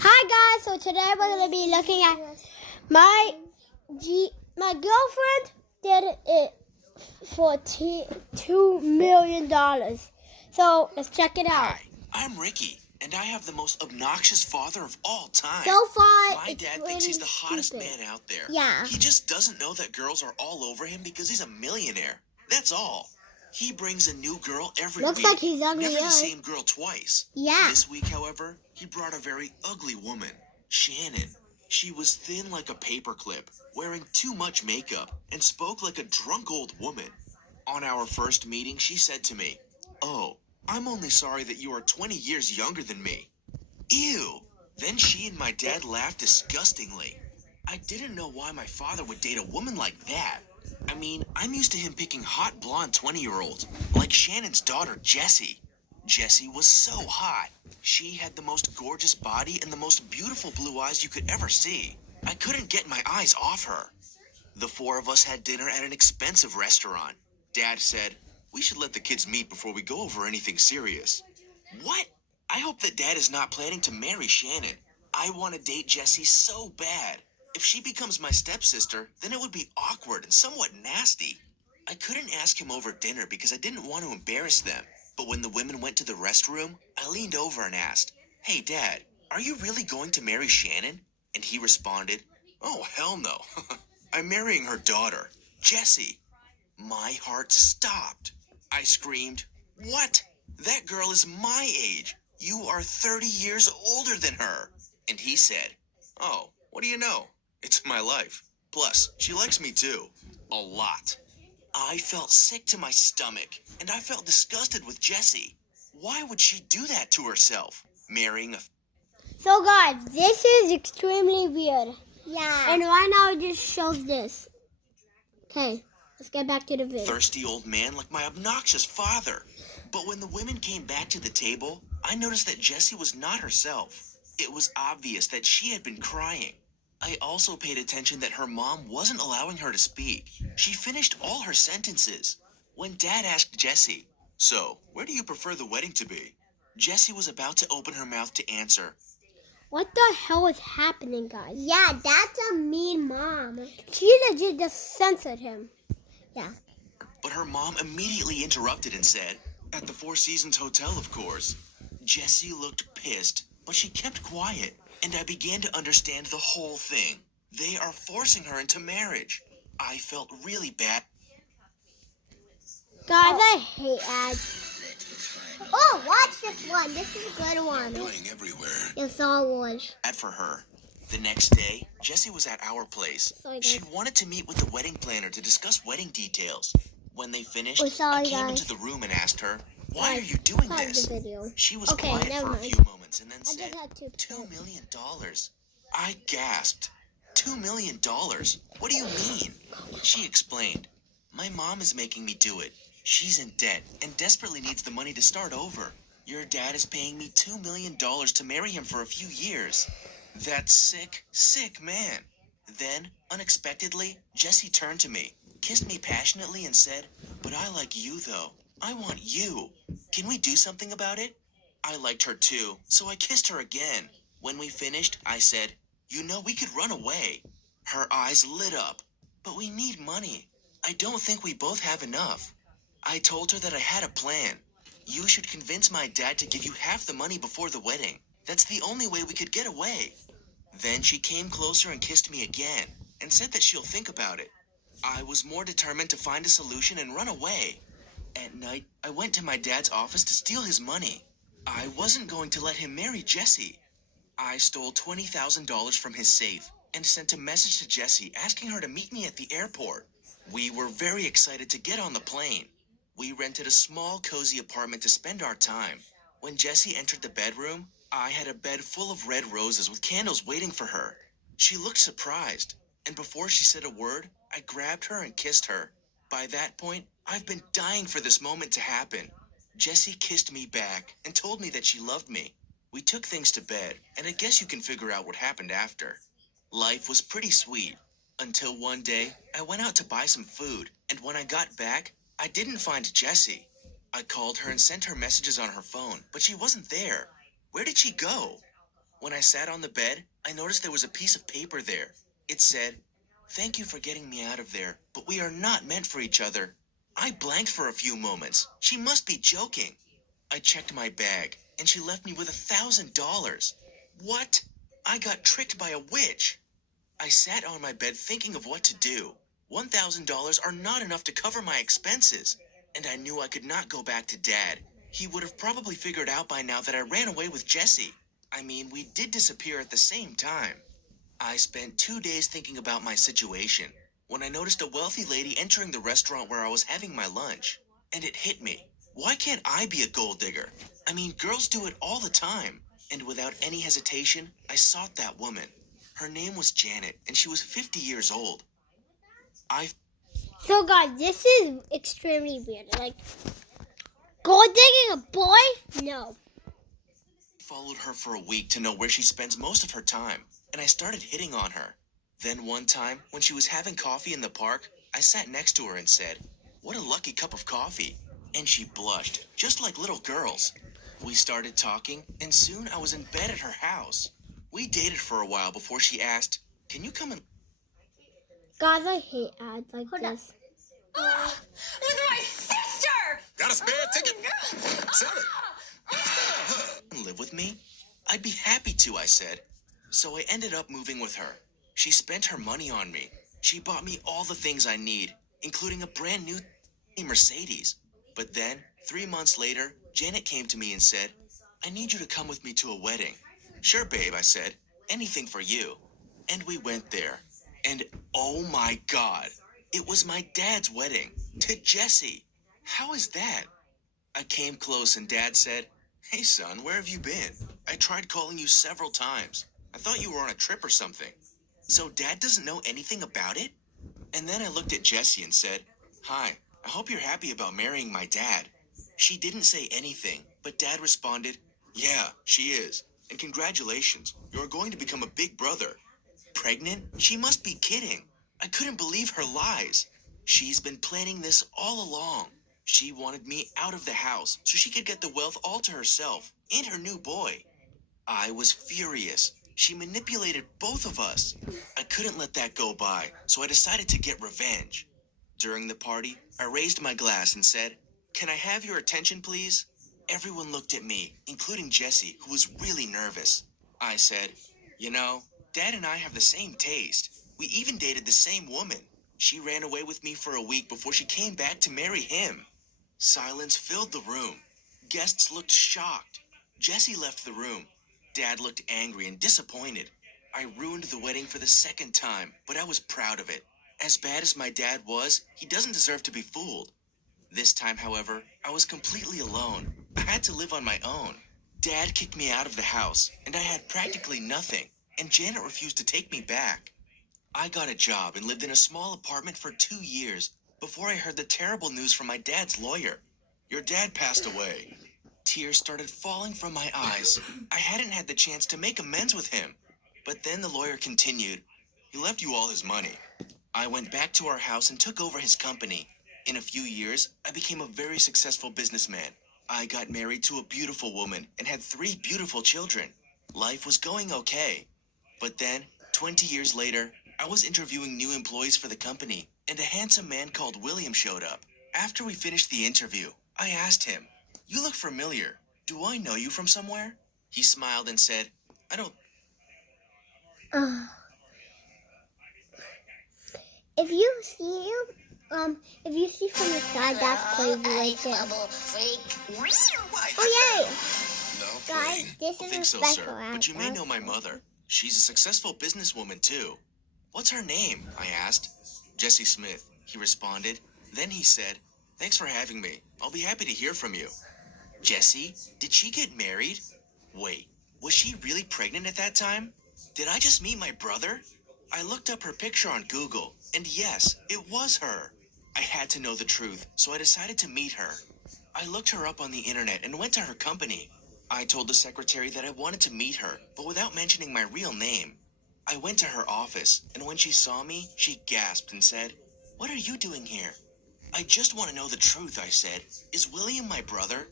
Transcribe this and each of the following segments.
Hi guys, so today we're going to be looking at my girlfriend did it for $2 million. So let's check it out. Hi, I'm Ricky, and I have the most obnoxious father of all time. So far, my dad thinks he's the hottest man out there. Yeah. He just doesn't know that girls are all over him because he's a millionaire. That's all. He brings a new girl every Looks week. like he's ugly. Never the same girl twice. Yeah. This week, however, he brought a very ugly woman, Shannon. She was thin like a paperclip, wearing too much makeup, and spoke like a drunk old woman. On our first meeting, she said to me, "Oh, I'm only sorry that you are 20 years younger than me." Ew! Then she and my dad laughed disgustingly. I didn't know why my father would date a woman like that. I mean, I'm used to him picking hot blonde 20-year-olds, like Shannon's daughter, Jessie. Jessie was so hot. She had the most gorgeous body and the most beautiful blue eyes you could ever see. I couldn't get my eyes off her. The four of us had dinner at an expensive restaurant. Dad said, "We should let the kids meet before we go over anything serious." What? I hope that Dad is not planning to marry Shannon. I want to date Jessie so bad. If she becomes my stepsister, then it would be awkward and somewhat nasty. I couldn't ask him over dinner because I didn't want to embarrass them. But when the women went to the restroom, I leaned over and asked, "Hey, Dad, are you really going to marry Shannon?" And he responded, "Oh, hell no. I'm marrying her daughter, Jessie." My heart stopped. I screamed, "What? That girl is my age. You are 30 years older than her." And he said, "Oh, what do you know? It's my life. Plus, she likes me too. A lot." I felt sick to my stomach, and I felt disgusted with Jessie. Why would she do that to herself? Marrying a... So guys, this is extremely weird. Yeah. And right now it just shows this. Okay, let's get back to the video. thirsty old man like my obnoxious father. But when the women came back to the table, I noticed that Jessie was not herself. It was obvious that she had been crying. I also paid attention that her mom wasn't allowing her to speak. She finished all her sentences. When Dad asked Jessie, "So, where do you prefer the wedding to be?" Jessie was about to open her mouth to answer. What the hell is happening, guys? Yeah, that's a mean mom. She legit just censored him. Yeah. But her mom immediately interrupted and said, "At the Four Seasons Hotel, of course." Jessie looked pissed, but she kept quiet, and I began to understand the whole thing. They are forcing her into marriage. I felt really bad. Guys, I hate ads. Oh, watch this one. This is a good one. Going everywhere. It's Star Wars. Bad for her. The next day, Jessie was at our place. Sorry, guys. She wanted to meet with the wedding planner to discuss wedding details. When they finished, Oh, sorry, I came guys. into the room and asked her, "Why Guys, are you doing pause this?" the video. She was Okay, quiet never for a mind. few moments and then I just said, had to. $2 million. I gasped. $2 million? What do you mean? She explained, "My mom is making me do it. She's in debt and desperately needs the money to start over. Your dad is paying me $2 million to marry him for a few years." That sick, sick man. Then, unexpectedly, Jessie turned to me, kissed me passionately and said, "But I like you though. I want you. Can we do something about it?" I liked her too, so I kissed her again. When we finished, I said, "You know, we could run away." Her eyes lit up. "But we need money. I don't think we both have enough." I told her that I had a plan. "You should convince my dad to give you half the money before the wedding. That's the only way we could get away." Then she came closer and kissed me again, and said that she'll think about it. I was more determined to find a solution and run away. At night, I went to my dad's office to steal his money. I wasn't going to let him marry Jessie. I stole $20,000 from his safe and sent a message to Jessie asking her to meet me at the airport. We were very excited to get on the plane. We rented a small, cozy apartment to spend our time. When Jessie entered the bedroom, I had a bed full of red roses with candles waiting for her. She looked surprised, and before she said a word, I grabbed her and kissed her. By that point, I've been dying for this moment to happen. Jessie kissed me back and told me that she loved me. We took things to bed, and I guess you can figure out what happened after. Life was pretty sweet, until one day, I went out to buy some food, and when I got back, I didn't find Jessie. I called her and sent her messages on her phone, but she wasn't there. Where did she go? When I sat on the bed, I noticed there was a piece of paper there. It said, "Thank you for getting me out of there, but we are not meant for each other." I blanked for a few moments. She must be joking. I checked my bag, and she left me with $1,000. What? I got tricked by a witch. I sat on my bed thinking of what to do. $1,000 are not enough to cover my expenses, and I knew I could not go back to Dad. He would have probably figured out by now that I ran away with Jessie. I mean, we did disappear at the same time. I spent 2 days thinking about my situation when I noticed a wealthy lady entering the restaurant where I was having my lunch. And it hit me. Why can't I be a gold digger? I mean, girls do it all the time. And without any hesitation, I sought that woman. Her name was Janet, and she was 50 years old. So guys, this is extremely weird. Like, gold digging a boy? No. Followed her for a week to know where she spends most of her time, and I started hitting on her. Then one time, when she was having coffee in the park, I sat next to her and said, "What a lucky cup of coffee." And she blushed, just like little girls. We started talking, and soon I was in bed at her house. We dated for a while before she asked, "Can you come and..." Guys, I hate ads like this. With my sister! Got a spare ticket? Sell it. Live with me? I'd be happy to, I said. So I ended up moving with her. She spent her money on me. She bought me all the things I need, including a brand new Mercedes. But then, 3 months later, Janet came to me and said, "I need you to come with me to a wedding." "Sure, babe," I said. "Anything for you." And we went there. And oh my God, it was my dad's wedding to Jessie. How is that? I came close and Dad said, "Hey son, where have you been? I tried calling you several times. I thought you were on a trip or something." So Dad doesn't know anything about it? And then I looked at Jessie and said, "Hi, I hope you're happy about marrying my dad." She didn't say anything, but Dad responded, "Yeah, she is. And congratulations, you're going to become a big brother." Pregnant? She must be kidding. I couldn't believe her lies. She's been planning this all along. She wanted me out of the house so she could get the wealth all to herself and her new boy. I was furious. She manipulated both of us. I couldn't let that go by, so I decided to get revenge. During the party, I raised my glass and said, "Can I have your attention, please?" Everyone looked at me, including Jessie, who was really nervous. I said, "You know, Dad and I have the same taste. We even dated the same woman. She ran away with me for a week before she came back to marry him." Silence filled the room. Guests looked shocked. Jessie left the room. Dad looked angry and disappointed. I ruined the wedding for the second time, but I was proud of it. As bad as my dad was, he doesn't deserve to be fooled. This time, however, I was completely alone. I had to live on my own. Dad kicked me out of the house, and I had practically nothing, and Janet refused to take me back. I got a job and lived in a small apartment for 2 years before I heard the terrible news from my dad's lawyer. "Your dad passed away." Tears started falling from my eyes. I hadn't had the chance to make amends with him. But then the lawyer continued, "He left you all his money." I went back to our house and took over his company. In a few years, I became a very successful businessman. I got married to a beautiful woman and had 3 beautiful children. Life was going okay. But then, 20 years later, I was interviewing new employees for the company, and a handsome man called William showed up. After we finished the interview, I asked him, "You look familiar. Do I know you from somewhere?" He smiled and said, "I don't..." If you see from the side, that's crazy right there. Oh yay! No, Guys, this I is think a so, special sir. ad. But you may know my mother. She's a successful businesswoman, too. "What's her name?" I asked. "Jessie Smith," he responded. Then he said, "Thanks for having me. I'll be happy to hear from you." Jessie? Did she get married? Wait, was she really pregnant at that time? Did I just meet my brother? I looked up her picture on Google, and yes, it was her. I had to know the truth, so I decided to meet her. I looked her up on the internet and went to her company. I told the secretary that I wanted to meet her, but without mentioning my real name. I went to her office, and when she saw me, she gasped and said, "What are you doing here?" "I just want to know the truth," I said. "Is William my brother?"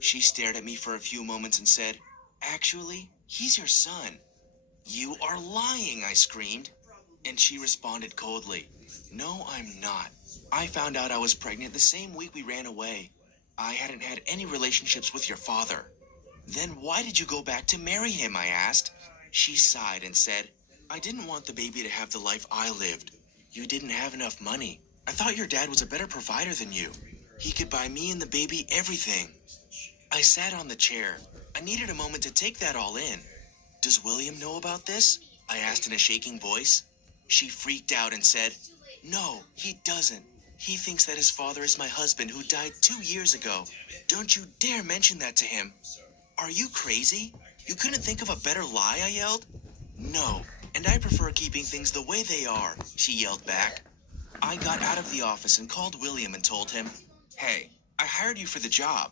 She stared at me for a few moments and said, Actually, he's your son. You are lying, I screamed. And she responded coldly, no, I'm not. I found out I was pregnant the same week we ran away. I hadn't had any relationships with your father. Then why did you go back to marry him, I asked. She sighed and said, I didn't want the baby to have the life I lived. You didn't have enough money. I thought your dad was a better provider than you. He could buy me and the baby everything. I sat on the chair. I needed a moment to take that all in. Does William know about this? I asked in a shaking voice. She freaked out and said, no, he doesn't. He thinks that his father is my husband who died 2 years ago. Don't you dare mention that to him. Are you crazy? You couldn't think of a better lie, I yelled. No, and I prefer keeping things the way they are, she yelled back. I got out of the office and called William and told him, hey, I hired you for the job.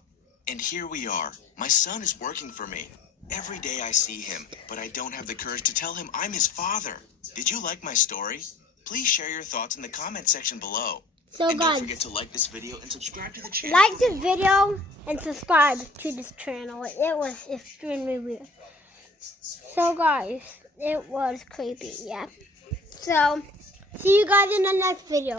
And here we are. My son is working for me. Every day I see him, but I don't have the courage to tell him I'm his father. Did you like my story? Please share your thoughts in the comment section below. So And don't guys, forget to like this video and subscribe to the channel. like this video and subscribe to this channel. It was extremely weird. So guys, it was creepy, yeah. So, see you guys in the next video.